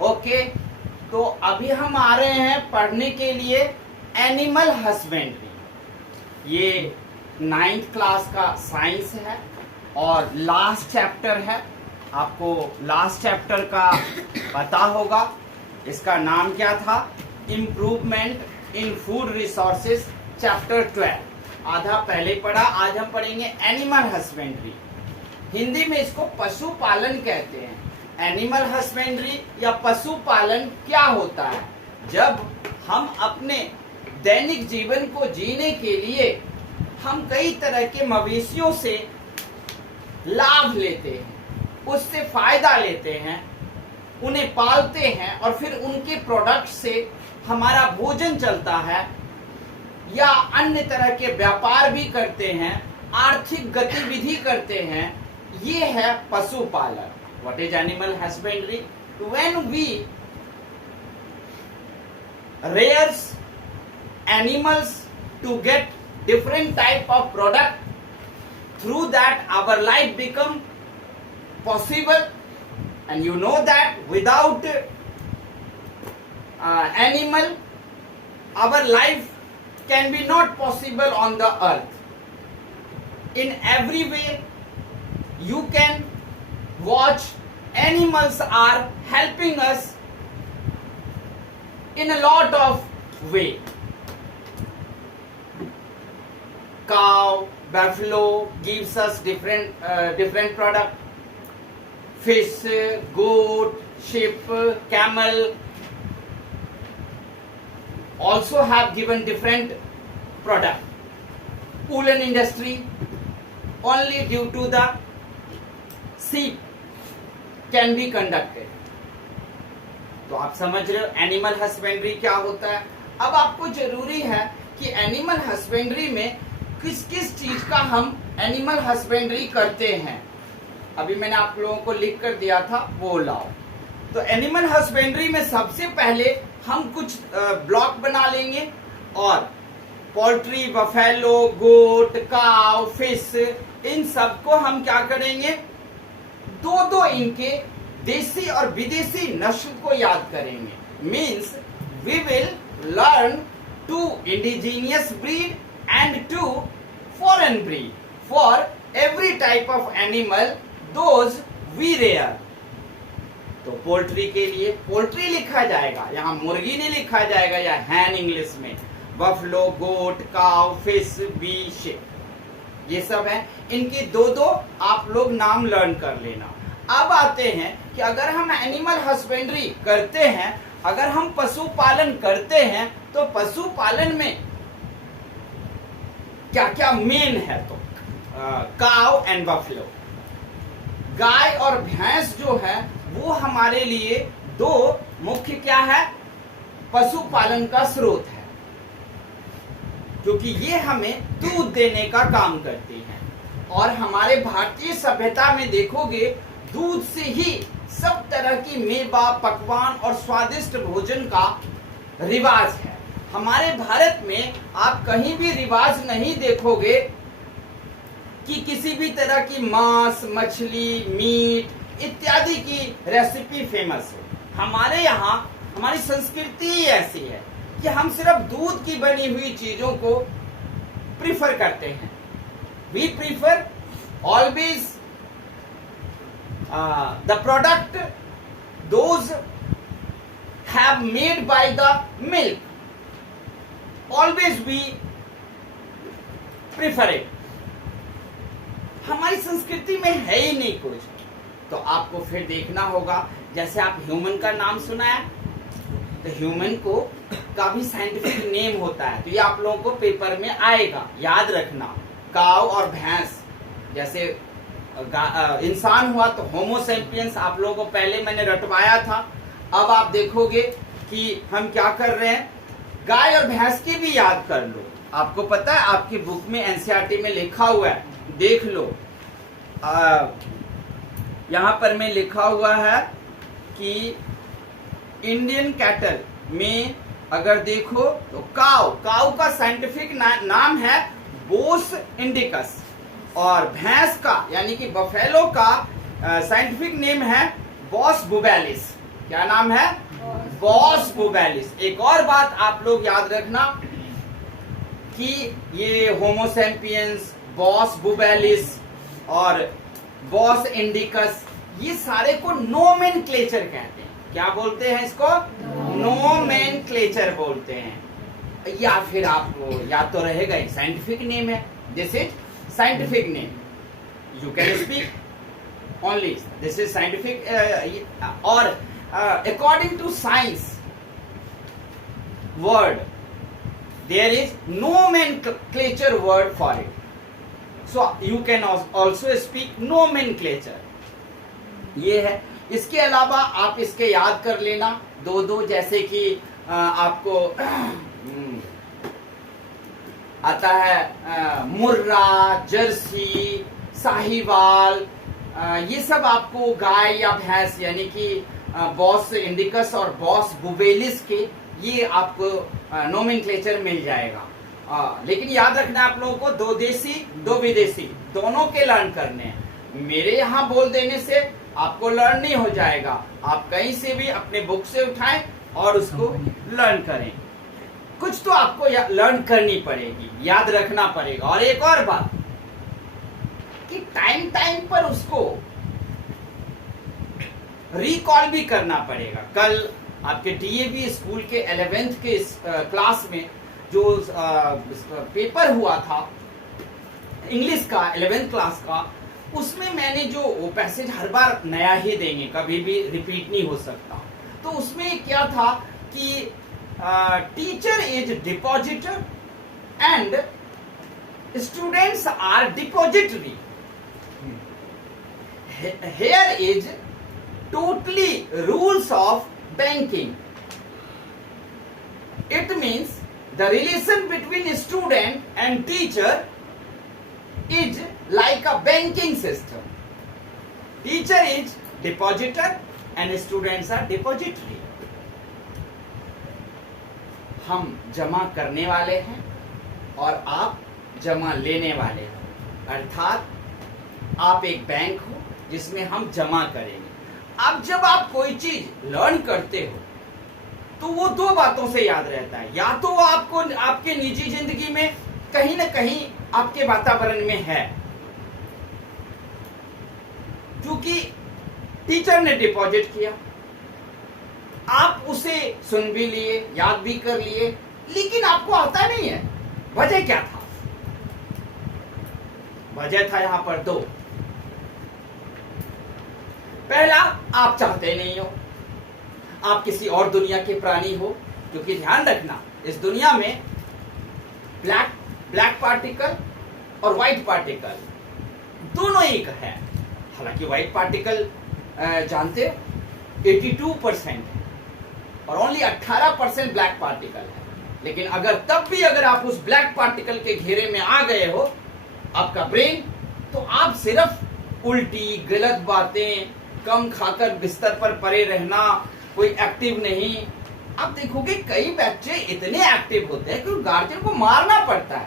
Okay, तो अभी हम आ रहे हैं पढ़ने के लिए एनिमल हस्बेंड्री। ये 9th क्लास का साइंस है और लास्ट चैप्टर है। आपको लास्ट चैप्टर का पता होगा, इसका नाम क्या था? Improvement in food resources, chapter 12। आधा पहले पढ़ा, आज हम पढ़ेंगे एनिमल हस्बेंड्री। हिंदी में इसको पशुपालन कहते हैं। एनिमल हस्बेंड्री या पशुपालन क्या होता है? जब हम अपने दैनिक जीवन को जीने के लिए हम कई तरह के मवेशियों से लाभ लेते हैं, उससे फायदा लेते हैं, उन्हें पालते हैं और फिर उनके प्रोडक्ट से हमारा भोजन चलता है या अन्य तरह के व्यापार भी करते हैं, आर्थिक गतिविधि करते हैं, ये है पशुपालन। What is animal husbandry? When we rears animals to get different type of product, through that our life become possible. And you know that without animal our life can be not possible on the earth. In every way you can watch, animals are helping us in a lot of way. Cow, buffalo gives us different product. Fish, goat, sheep, camel also have given different product. Woolen industry only due to the sheep can be conducted. तो आप समझ रहे हो animal husbandry क्या होता है। अब आपको जरूरी है कि एनिमल हस्बेंड्री में किस किस चीज का हम एनिमल हस्बेंड्री करते हैं। अभी मैंने आप लोगों को लिख कर दिया था, वो लाओ। तो एनिमल हस्बेंड्री में सबसे पहले हम कुछ ब्लॉक बना लेंगे और पोल्ट्री, बफेलो, गोट, काव, फिश, इन सबको हम क्या करेंगे? दो इनके देसी और विदेशी नस्ल को याद करेंगे। Means we will learn 2 indigenous breed and 2 foreign breed for every type of animal those we rear. तो पोल्ट्री के लिए पोल्ट्री लिखा जाएगा, यहाँ मुर्गी नहीं लिखा जाएगा या हैन इंग्लिश में। बफलो, गोट, काव, फिश, बी, शिप, ये सब है। इनके दो आप लोग नाम लर्न कर लेना। अब आते हैं कि अगर हम एनिमल हस्बेंड्री करते हैं, अगर हम पशुपालन करते हैं, तो पशुपालन में क्या क्या मेन है? तो काव एंड बफलो, गाय और भैंस जो है वो हमारे लिए 2 मुख्य क्या है? पशुपालन का स्रोत है, क्योंकि ये हमें दूध देने का काम करती हैं। और हमारे भारतीय सभ्यता में देखोगे दूध से ही सब तरह की मेवा, पकवान और स्वादिष्ट भोजन का रिवाज है। हमारे भारत में आप कहीं भी रिवाज नहीं देखोगे कि किसी भी तरह की मांस, मछली, मीट इत्यादि की रेसिपी फेमस हो। हमारे यहाँ हमारी संस्कृति ही ऐसी है कि हम सिर्फ दूध की बनी हुई चीजों को प्रिफर करते हैं। We prefer always the product those have made by the milk, always we prefer it. हमारी संस्कृति में है ही नहीं कुछ। तो आपको फिर देखना होगा, जैसे आप ह्यूमन का नाम सुना है, तो ह्यूमन को का भी साइंटिफिक नेम होता है। तो ये आप लोगों को पेपर में आएगा, याद रखना। काव और भैंस, जैसे इंसान हुआ तो होमो सेपियंस, आप लोगों को पहले मैंने रटवाया था। अब आप देखोगे कि हम क्या कर रहे हैं, गाय और भैंस की भी याद कर लो। आपको पता है आपकी बुक में एनसीईआरटी में लिखा हुआ है, देख लो। यहाँ पर में लिखा हुआ है कि इंडियन कैटल में अगर देखो तो काव का साइंटिफिक नाम है बोस इंडिकस, और भैंस का यानी कि बफेलो का साइंटिफिक नेम है बॉस बुबेलिस। क्या नाम है? बॉस बुबेलिस। एक और बात आप लोग याद रखना कि ये होमो सैपियंस, बॉस बुबेलिस और बॉस इंडिकस, ये सारे को नोमेनक्लेचर कहते हैं। क्या बोलते हैं इसको? नोमेनक्लेचर बोलते हैं। या फिर आपको याद तो रहेगा ही, साइंटिफिक नेम है। This is scientific name, you can speak only this is scientific. और according to science word there is nomenclature word for it, so you can also speak nomenclature। ये है। इसके अलावा आप इसके याद कर लेना दो, जैसे कि आपको आता है मुर्रा, जर्सी, साहिवाल, ये सब आपको गाय या भैंस यानी कि बॉस इंडिकस और बॉस बुबेलिस के ये आपको नोमेनक्लेचर मिल जाएगा। लेकिन याद रखना आप लोगों को, दो देसी दो विदेशी दोनों के लर्न करने हैं। मेरे यहाँ बोल देने से आपको लर्न नहीं हो जाएगा, आप कहीं से भी अपने बुक से उठाएं और उसको लर्न करें। कुछ तो आपको लर्न करनी पड़ेगी, याद रखना पड़ेगा। और एक और बात कि टाइम टाइम पर उसको रिकॉल भी करना पड़ेगा। कल आपके डीएवी स्कूल के 11th के क्लास में जो पेपर हुआ था इंग्लिश का 11th क्लास का, उसमें मैंने जो वो पैसेज हर बार नया ही देंगे, कभी भी रिपीट नहीं हो सकता। तो उसमें क्या था कि teacher is depositor and students are depository. Here is totally rules of banking. It means the relation between student and teacher is like a banking system. Teacher is depositor and students are depository. हम जमा करने वाले हैं और आप जमा लेने वाले हो, अर्थात आप एक बैंक हो जिसमें हम जमा करेंगे। अब जब आप कोई चीज लर्न करते हो तो वो दो बातों से याद रहता है, या तो वो आपको आपके निजी जिंदगी में कहीं ना कहीं आपके वातावरण में है, क्योंकि टीचर ने डिपॉजिट किया, आप उसे सुन भी लिए, याद भी कर लिए, लेकिन आपको आता नहीं है। वजह क्या था? वजह था यहां पर दो। पहला, आप चाहते नहीं हो, आप किसी और दुनिया के प्राणी हो, क्योंकि ध्यान रखना इस दुनिया में ब्लैक पार्टिकल और व्हाइट पार्टिकल दोनों एक है। हालांकि व्हाइट पार्टिकल जानते हो 82% है और ओनली 18% ब्लैक पार्टिकल है। लेकिन अगर तब भी अगर आप उस ब्लैक पार्टिकल के घेरे में आ गए हो आपका ब्रेन, तो आप सिर्फ उल्टी गलत बातें, कम खाकर बिस्तर पर पड़े रहना, कोई एक्टिव नहीं। आप देखोगे कई बच्चे इतने एक्टिव होते हैं कि गार्जियन को मारना पड़ता है।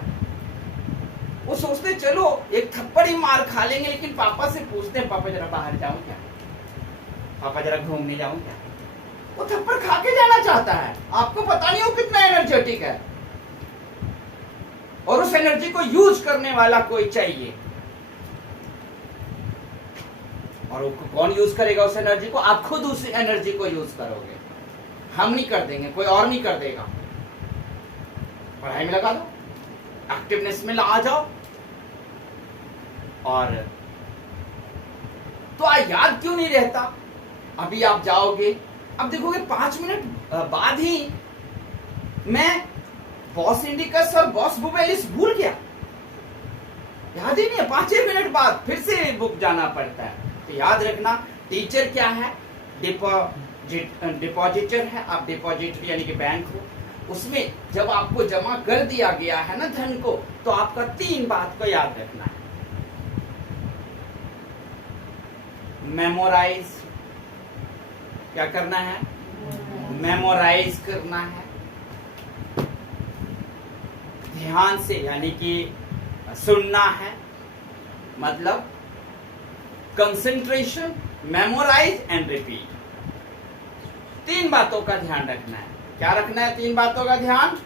वो सोचते चलो एक थप्पड़ ही मार खा लेंगे, लेकिन पापा से पूछते हैं पापा जरा बाहर जाऊं क्या, पापा जरा घूमने जाऊं क्या। वो थप्पड़ खा के जाना चाहता है। आपको पता नहीं वो कितना एनर्जेटिक है, और उस एनर्जी को यूज करने वाला कोई चाहिए। और कौन यूज करेगा उस एनर्जी को? आप खुद उस एनर्जी को यूज करोगे। हम नहीं कर देंगे, कोई और नहीं कर देगा। पढ़ाई में लगा दो, एक्टिवनेस में आ जाओ। और तो याद क्यों नहीं रहता? अभी आप जाओगे, अब देखोगे 5 मिनट बाद ही मैं बॉस इंडिकस और बॉस बुबेलिस भूल गया, याद ही नहीं है। 5 मिनट बाद फिर से बुक जाना पड़ता है। तो याद रखना, टीचर क्या है? डिपॉजिटर है। आप डिपॉजिटरी यानी कि बैंक हो, उसमें जब आपको जमा कर दिया गया है ना धन को, तो आपका 3 बात को याद रखना है। मेमोराइज, क्या करना है? मेमोराइज करना है ध्यान से, यानी कि सुनना है, मतलब कंसंट्रेशन, मेमोराइज एंड रिपीट। 3 बातों का ध्यान रखना है। क्या रखना है? 3 बातों का ध्यान।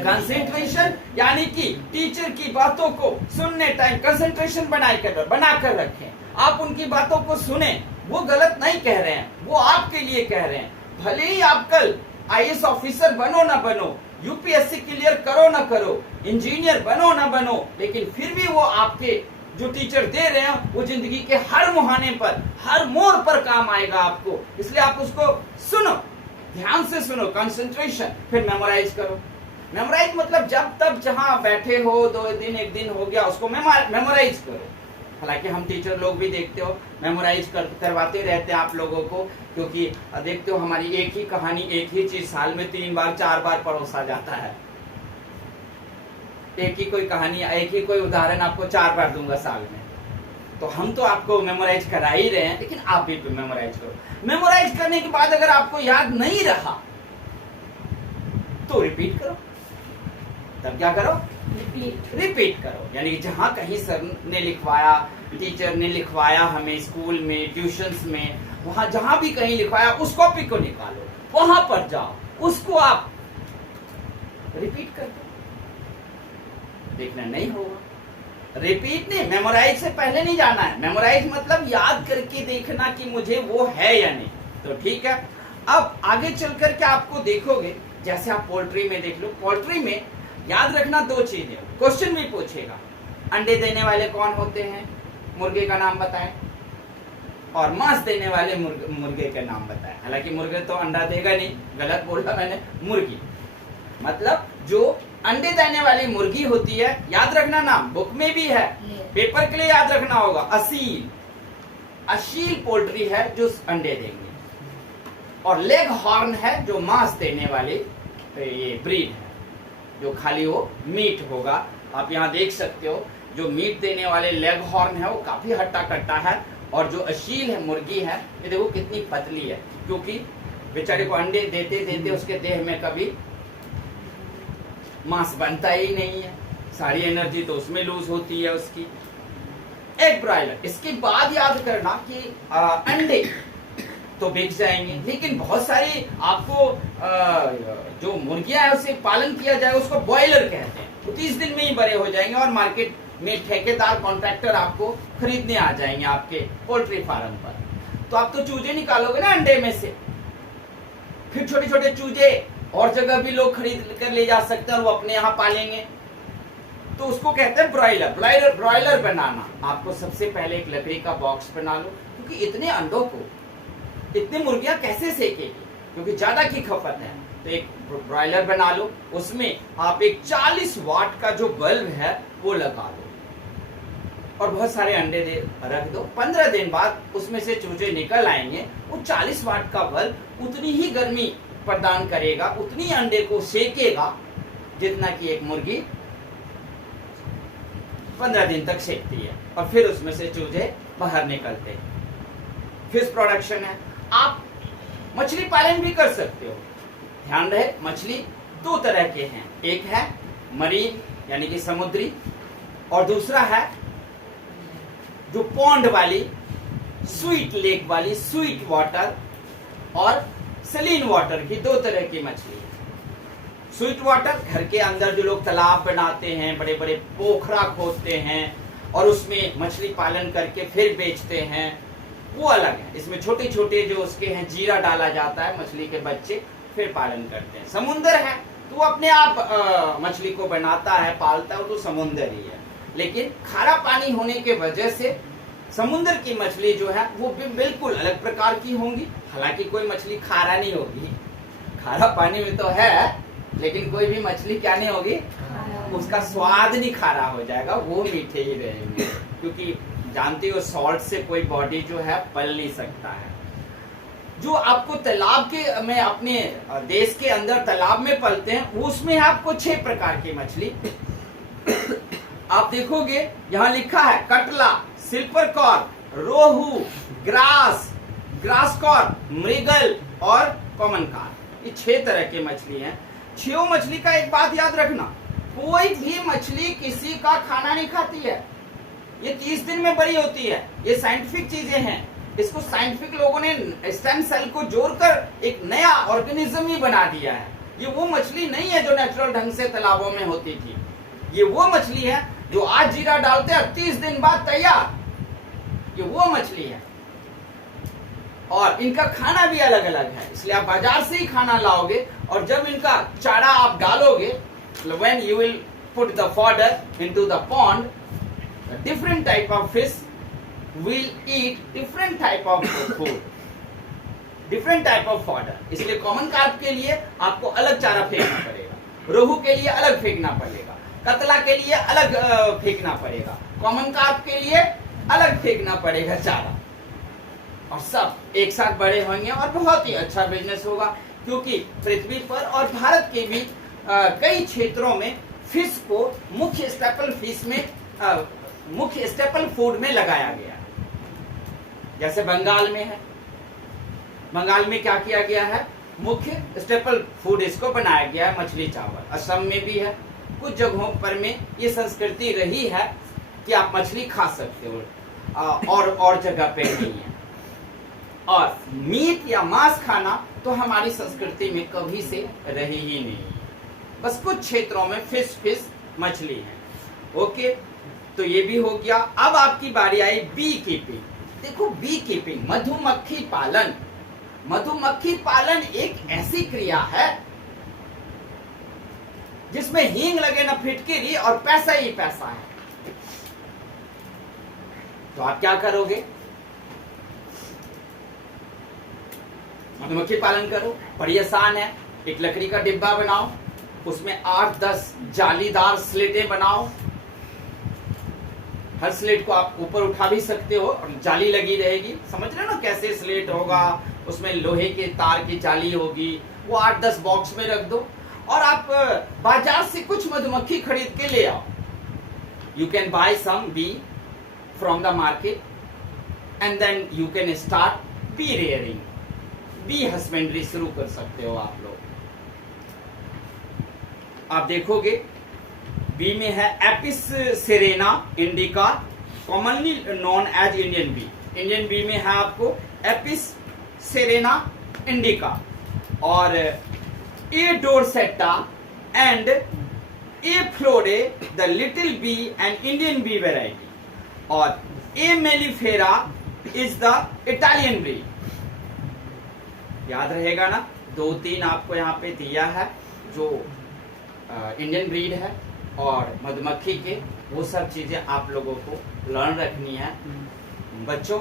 कंसेंट्रेशन, यानी कि टीचर की बातों को सुनने टाइम कंसेंट्रेशन बनाकर रखें। आप उनकी बातों को सुने, वो गलत नहीं कह रहे हैं, वो आपके लिए कह रहे हैं। भले ही आप कल आईएएस ऑफिसर बनो ना बनो, यूपीएससी क्लियर करो ना करो, इंजीनियर बनो ना बनो, लेकिन फिर भी वो आपके जो टीचर दे रहे हैं वो जिंदगी के हर मुहाने पर, हर मोड़ पर काम आएगा आपको। इसलिए आप उसको सुनो, ध्यान से सुनो, कंसंट्रेशन, फिर मेमोराइज करो। मेमोराइज मतलब जब तक जहां बैठे हो, 2 दिन 1 दिन हो गया, उसको मेमोराइज करो। हालांकि हम टीचर लोग भी देखते हो मेमोराइज करवाते रहते हैं आप लोगों को, क्योंकि देखते हो हमारी एक ही कहानी, एक ही चीज साल में 3 बार 4 बार परोसा जाता है। एक ही कोई कहानी, एक ही कोई उदाहरण आपको 4 बार दूंगा साल में। तो हम तो आपको मेमोराइज करा ही रहे हैं, लेकिन आप भी मेमोराइज करो। मेमोराइज करने के बाद अगर आपको याद नहीं रहा तो रिपीट करो। तब क्या करो? रिपीट करो। यानी जहां कहीं सर ने लिखवाया, टीचर ने लिखवाया हमें स्कूल में, ट्यूशंस में, वहां जहां भी कहीं लिखवाया उस कॉपी को निकालो, वहां पर जाओ, उसको आप रिपीट कर दो। देखना नहीं होगा। रिपीट नहीं, मेमोराइज से पहले नहीं जाना है। मेमोराइज मतलब याद करके देखना कि मुझे वो है या नहीं। तो ठीक है, अब आगे चल करके आपको देखोगे, जैसे आप पोल्ट्री में देख लो, पोल्ट्री में याद रखना 2 चीजें। क्वेश्चन भी पूछेगा, अंडे देने वाले कौन होते हैं, मुर्गे का नाम बताएं, और मांस देने वाले मुर्गे का नाम बताएं। हालांकि मुर्गे तो अंडा देगा नहीं, गलत बोला मैंने, मुर्गी। मतलब जो अंडे देने वाली मुर्गी होती है, याद रखना नाम, बुक में भी है, पेपर के लिए याद रखना होगा, असील पोल्ट्री है जो अंडे देंगे, और लेग हॉर्न है जो मांस देने वाली ये ब्रीड है, जो खाली वो मीट होगा। आप यहाँ देख सकते हो जो मीट देने वाले लेग हॉर्न है वो काफी हट्टा कट्टा है, और जो असील है मुर्गी है, ये देखो कितनी पतली है, क्योंकि बेचारे को अंडे देते देते उसके देह में कभी मांस बनता ही नहीं है, सारी एनर्जी तो उसमें लूज होती है उसकी। एक ब्रॉयलर, इसके बाद याद करना कि अंडे तो बिक जाएंगे, लेकिन बहुत सारी आपको जो मुर्गियां है उसे पालन किया जाए, उसको बॉयलर कहते हैं, तो 30 दिन में ही बड़े हो जाएंगे और मार्केट में ठेकेदार कॉन्ट्रैक्टर आपको खरीदने आ जाएंगे आपके पोल्ट्री फार्म पर। तो आप तो चूजे निकालोगे ना अंडे में से, फिर छोटे छोटे चूजे और जगह भी लोग खरीद कर ले जा सकते हैं और वो अपने यहाँ पालेंगे, तो उसको कहते हैं ब्रॉयलर। ब्रॉयलर बनाना, आपको सबसे पहले एक लकड़ी का बॉक्स बना लो, क्योंकि इतने अंडों को इतनी मुर्गियां कैसे सेकेगी, क्योंकि ज्यादा की खपत है। तो एक ब्रॉयलर बना लो, उसमें आप एक 40 वाट का जो बल्ब है वो लगा दो, और बहुत सारे अंडे रख दो। 15 दिन बाद उसमें से चूजे निकल आएंगे, वो 40 वाट का बल्ब उतनी ही गर्मी प्रदान करेगा, उतनी अंडे को सेकेगा जितना कि एक मुर्गी 15 दिन तक सेकती है, और फिर उसमें से चूजे बाहर निकलते हैं। फिश प्रोडक्शन है, आप मछली पालन भी कर सकते हो। ध्यान रहे, मछली 2 तरह के हैं, एक है मरीन यानी कि समुद्री, और दूसरा है जो पॉन्ड वाली, स्वीट लेक वाली, स्वीट वाटर और सलीन वाटर की 2 तरह की मछली है। स्वीट वाटर घर के अंदर जो लोग तालाब बनाते हैं, बड़े बड़े पोखरा खोदते हैं और उसमें मछली पालन करके फिर बेचते हैं, वो अलग है। इसमें छोटे छोटे जो उसके हैं जीरा डाला जाता है, मछली के बच्चे फिर पालन करते हैं। समुंदर है तो वो अपने आप मछली को बनाता है, पालता है, वो तो समुंदर ही है। लेकिन खारा पानी होने के वजह से समुद्र की मछली जो है वो भी बिल्कुल अलग प्रकार की होंगी। हालांकि कोई मछली खारा नहीं होगी, खारा पानी में तो है, लेकिन कोई भी मछली क्या नहीं होगी, उसका स्वाद नहीं खारा हो जाएगा, वो मीठे ही रहेंगे, क्योंकि जानते हो सॉल्ट से कोई बॉडी जो है पल नहीं सकता है। जो आपको तालाब के में अपने देश के अंदर तालाब में पलते हैं, वो उसमें है आपको 6 प्रकार की मछली। आप देखोगे यहाँ लिखा है कटला, सिल्वर कॉर्प, रोहू, ग्रास कॉर्प, मृगल और कॉमन कार्प, ये 6 तरह की मछली हैं। 6 मछली का एक बात याद रखना, कोई भी मछली किसी का खाना नहीं खाती है, ये 30 दिन में बड़ी होती है, ये साइंटिफिक चीजें हैं। इसको साइंटिफिक लोगों ने स्टेम सेल को जोड़कर एक नया ऑर्गेनिज्म ही बना दिया है। ये वो मछली नहीं है जो नेचुरल ढंग से तालाबों में होती थी। ये वो मछली है जो आज जीरा डालते हैं 30 दिन बाद तैयार। ये वो मछली है और इनका खाना भी अलग अलग है, इसलिए आप बाजार से ही खाना लाओगे और जब इनका चारा आप डालोगे, when you will put the fodder into the pond, different type of fish will eat different type of food, different type of fodder। इसलिए कॉमन कार्प के लिए आपको अलग चारा फेंकना पड़ेगा, रोहू के लिए अलग फेंकना पड़ेगा, कतला के लिए अलग फेंकना पड़ेगा, कॉमन कार्प के लिए अलग फेंकना पड़ेगा चारा, और सब एक साथ बड़े होंगे और बहुत ही अच्छा बिजनेस होगा। क्योंकि पृथ्वी पर और भारत के भी कई क्षेत्रों में फिश को मुख्य स्टेपल फिश में मुख्य स्टेपल फूड में लगाया गया है। जैसे बंगाल में है, बंगाल में क्या किया गया है, मुख्य स्टेपल फूड इसको बनाया गया है मछली चावल। असम में भी है, कुछ जगहों पर में ये संस्कृति रही है कि आप मछली खा सकते हो और जगह पे नहीं है। और मीट या मांस खाना तो हमारी संस्कृति में कभी से रही ही नहीं, बस कुछ क्षेत्रों में फिश मछली है। ओके, तो ये भी हो गया। अब आपकी बारी आई बी कीपिंग। देखो, बी कीपिंग मधुमक्खी पालन। मधुमक्खी पालन एक ऐसी क्रिया है जिसमें हींग लगे ना फिटकिरी और पैसा ही पैसा है। तो आप क्या करोगे, मधुमक्खी पालन करो, बड़ी आसान है। एक लकड़ी का डिब्बा बनाओ, उसमें 8-10 जालीदार स्लेटें बनाओ। हर स्लेट को आप ऊपर उठा भी सकते हो और जाली लगी रहेगी। समझ रहे हो ना कैसे स्लेट होगा, उसमें लोहे के तार की जाली होगी। वो 8-10 बॉक्स में रख दो और आप बाजार से कुछ मधुमक्खी खरीद के ले आओ। You can buy some bee from the market and then you can start bee rearing, bee husbandry शुरू कर सकते हो आप लोग। आप देखोगे बी में है Apis cerana indica, commonly known as Indian bee. Indian bee में है आपको एपिस सेरेना इंडिका और A dorsata and A florea the little bee and Indian bee variety, और A mellifera is the Italian breed. याद रहेगा ना, 2-3 आपको यहाँ पे दिया है जो इंडियन ब्रीड है और मधुमक्खी के, वो सब चीजें आप लोगों को लर्न रखनी है। बच्चों,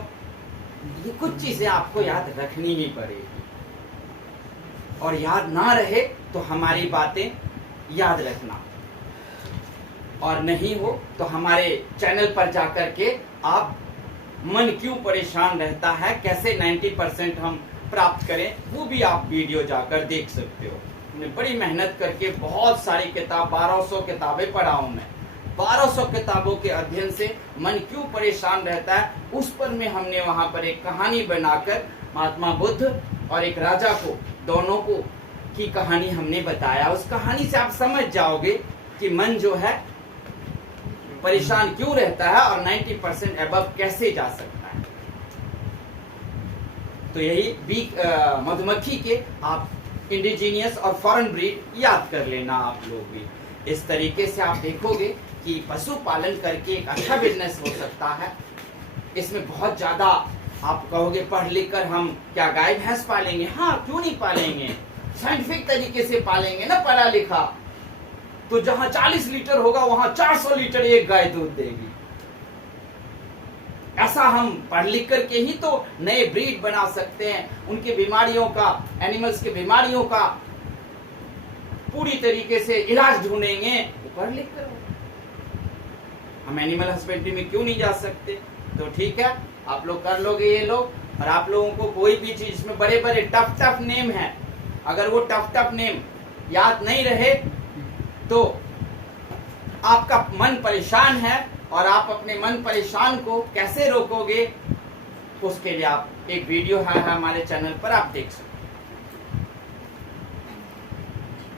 ये कुछ चीजें आपको याद रखनी ही पड़ेगी और याद ना रहे तो हमारी बातें याद रखना, और नहीं हो तो हमारे चैनल पर जाकर के आप मन क्यों परेशान रहता है, कैसे 90% हम प्राप्त करें, वो भी आप वीडियो जाकर देख सकते हो। मैं बड़ी मेहनत करके बहुत सारी किताब, 1200 किताबें पढ़ा हूं मैं। 1200 किताबों के अध्ययन से मन क्यों परेशान रहता है, उस पर में हमने वहां पर एक कहानी बनाकर महात्मा बुद्ध और एक राजा को, दोनों को की कहानी हमने बताया। उस कहानी से आप समझ जाओगे कि मन जो है परेशान क्यों रहता है और 90% अबव कैसे जा सकता है। तो यही बी मधुमक्खी के आप इंडिजीनियस और फॉरेन ब्रीड याद कर लेना आप लोग भी। इस तरीके से आप देखोगे कि पशुपालन करके एक अच्छा बिजनेस हो सकता है। इसमें बहुत ज्यादा आप कहोगे पढ़ लिख कर हम क्या गाय भैंस पालेंगे, हाँ क्यों नहीं पालेंगे, साइंटिफिक तरीके से पालेंगे ना, पढ़ा लिखा। तो जहां 40 लीटर होगा वहां 400 लीटर एक गाय दूध देगी। ऐसा हम पढ़ लिख करके ही तो नए ब्रीड बना सकते हैं, उनके बीमारियों का, एनिमल्स के बीमारियों का पूरी तरीके से इलाज ढूंढेंगे, पढ़ लिख कर। हम एनिमल हस्बेंड्री में क्यों नहीं जा सकते। तो ठीक है, आप लोग कर लोगे ये लोग। और आप लोगों को कोई भी चीज में बड़े बड़े टफ नेम है, अगर वो टफ नेम याद नहीं रहे तो आपका मन परेशान है, और आप अपने मन परेशान को कैसे रोकोगे, उसके लिए आप एक वीडियो है हमारे चैनल पर, आप देख सकते हैं।